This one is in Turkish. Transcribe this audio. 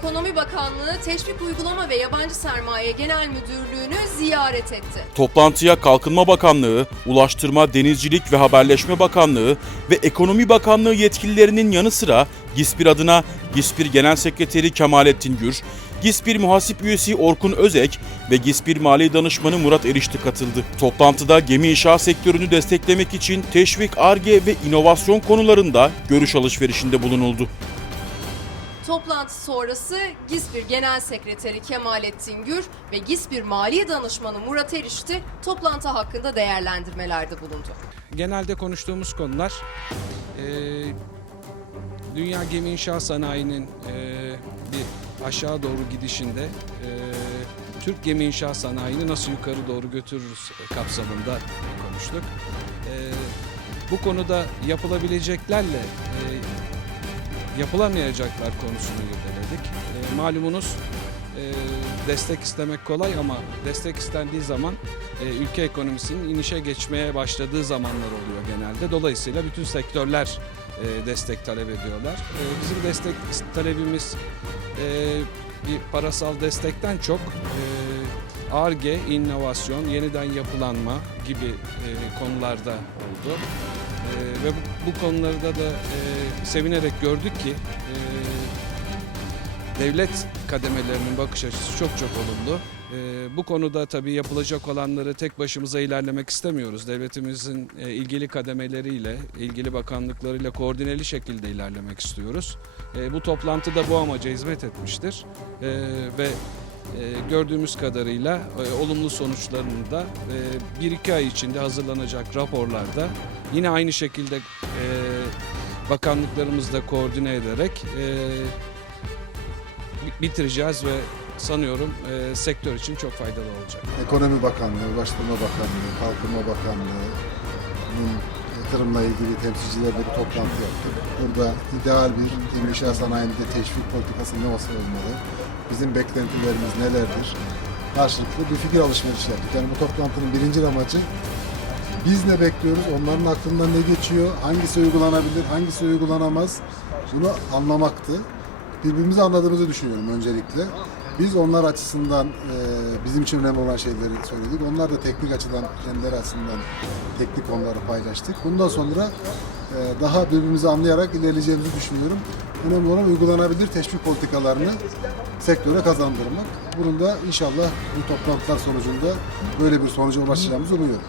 Ekonomi Bakanlığı Teşvik Uygulama ve Yabancı Sermaye Genel Müdürlüğü'nü ziyaret etti. Toplantıya Kalkınma Bakanlığı, Ulaştırma, Denizcilik ve Haberleşme Bakanlığı ve Ekonomi Bakanlığı yetkililerinin yanı sıra GİSPİR adına GİSPİR Genel Sekreteri Kemalettin Gür, GİSPİR Muhasip Üyesi Orkun Özek ve GİSPİR Mali Danışmanı Murat Erişti katıldı. Toplantıda gemi inşaat sektörünü desteklemek için teşvik, arge ve inovasyon konularında görüş alışverişinde bulunuldu. Toplantı sonrası GİSPİR Genel Sekreteri Kemalettin Gür ve GİSPİR Mali Danışmanı Murat Erişti toplantı hakkında değerlendirmelerde bulundu. genelde konuştuğumuz konular e, dünya gemi inşaat sanayinin e, bir aşağı doğru gidişinde e, Türk gemi inşaat sanayini nasıl yukarı doğru götürürüz kapsamında konuştuk. E, bu konuda yapılabileceklerle e, yapılamayacaklar konusunu irdeledik. E, malumunuz e, destek istemek kolay ama destek istendiği zaman e, ülke ekonomisinin inişe geçmeye başladığı zamanlar oluyor genelde. Dolayısıyla bütün sektörler e, destek talep ediyorlar. E, bizim destek talebimiz e, bir parasal destekten çok e, ARGE, inovasyon, yeniden yapılanma gibi e, konularda oldu. E, ve bu, bu konularda da e, sevinerek gördük ki e, devlet kademelerinin bakış açısı çok çok olumlu. Ee, bu konuda tabii yapılacak olanları tek başımıza ilerlemek istemiyoruz. Devletimizin e, ilgili kademeleriyle, ilgili bakanlıklarıyla koordineli şekilde ilerlemek istiyoruz. E, bu toplantı da bu amaca hizmet etmiştir. E, ve e, gördüğümüz kadarıyla e, olumlu sonuçlarını da e, bir iki ay içinde hazırlanacak raporlarda yine aynı şekilde e, bakanlıklarımızla koordine ederek e, bitireceğiz ve sanıyorum e, sektör için çok faydalı olacak. Ekonomi Bakanlığı, Ulaştırma Bakanlığı, Kalkınma Bakanlığı'nın yatırımla ilgili temsilcilerle bir toplantı yaptık. Burada ideal bir inşaat sanayinde teşvik politikası nasıl olmalı, bizim beklentilerimiz nelerdir, karşılıklı bir fikir alışverişi yaptık. Yani bu toplantının birinci amacı biz ne bekliyoruz, onların aklından ne geçiyor, hangisi uygulanabilir, hangisi uygulanamaz bunu anlamaktı. Birbirimizi anladığımızı düşünüyorum öncelikle. Biz onlar açısından e, bizim için önemli olan şeyleri söyledik. Onlar da teknik açıdan kendileri açısından teknik konuları paylaştık. Bundan sonra e, daha birbirimizi anlayarak ilerleyeceğimizi düşünüyorum. Önemli olan uygulanabilir teşvik politikalarını sektöre kazandırmak. Bunun da inşallah bu toplantılar sonucunda böyle bir sonuca ulaşacağımızı umuyorum.